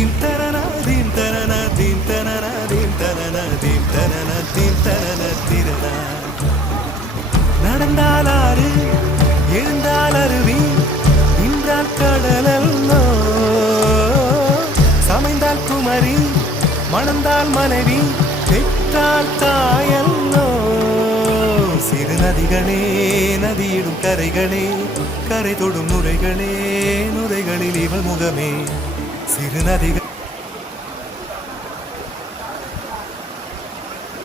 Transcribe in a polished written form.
Theme தரனா தீம் தரனா தீம் தரனா தீம் தரனா தீம் தரனா தீம் தரனா திரனா. நடந்தால் ஆறு எழுந்தால் அருவி நின்றால் கடலல்லோ சமைந்தால் குமரி மணந்தால் மனைவி பெற்றால் தாயல்லோ. சிறு நதிகளே நதியிடும் கரைகளே கரை தொடும் நுரைகளே நுரைகளில் இவள் முகமே. சிறு நதிகள்